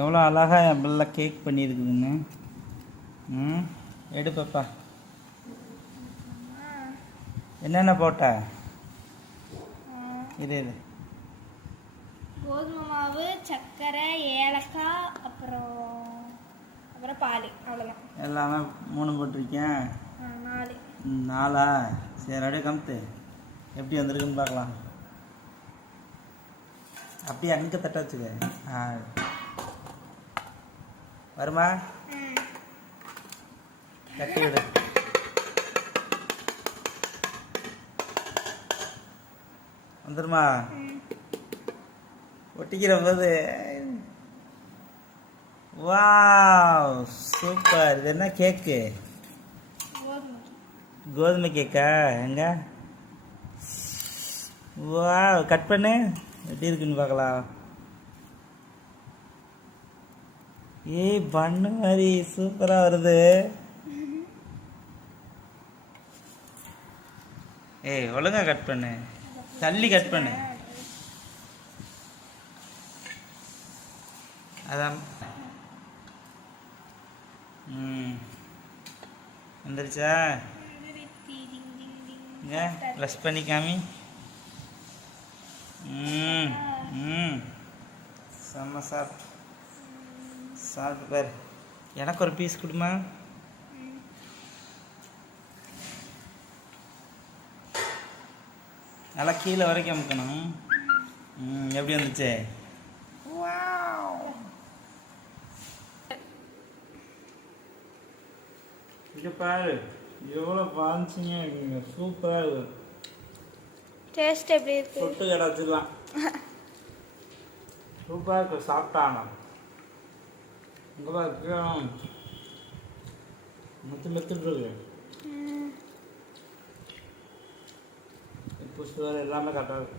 எவ்வளோ அழகாக என் பிள்ளை கேக் பண்ணியிருக்குதுங்க. எடு பாப்பா. என்னென்ன போட்ட? இது கோதுமை மாவு, சர்க்கரை, ஏலக்காய், அப்புறம் பால், அவ்வளோதான். எல்லாமே 3 போட்டிருக்கேன். 4. சரி, அப்படியே கமுத்து எப்படி வந்திருக்குன்னு பார்க்கலாம். அப்படியே அங்கே தட்ட வச்சுக்க. வருமா? தட்டி விடு. வந்துருமா? ஒட்டிக்கிற போது வாவ் சூப்பர். இது என்ன கேக்கு? கோதுமை கேக்கா? எங்க? வாவ், கட் பண்ணு எப்படி இருக்குன்னு பார்க்கலாம். ஏய், பண்ணு மாதிரி சூப்பராக வருது. ஏய், ஒழுங்கா கட் பண்ணு, தள்ளி கட் பண்ணு. அதான் வந்துருச்சா? இங்கே ப்ளஸ் பண்ணி காமி. செம்ம சாப்பிட்டு பாரு. எனக்கு ஒரு பீஸ் கொடுமா. நல்லா கீழே வரைக்கும் அமுக்கணும். எப்படி வந்துச்சு? இது பாரு, எவ்வளோ பாஞ்சிங்க இருக்குங்க. சூப்பராக இருக்கும். டேஸ்ட் எப்படி இருக்கு? சொட்டு கடை வச்சுக்கலாம். சூப்பராக இருக்கும். சாப்பிட்டாங்க இங்கே பாரு, மெத்துட்டு இருக்கு. புஷ்பு எல்லாமே கரெக்டாக இருக்கு.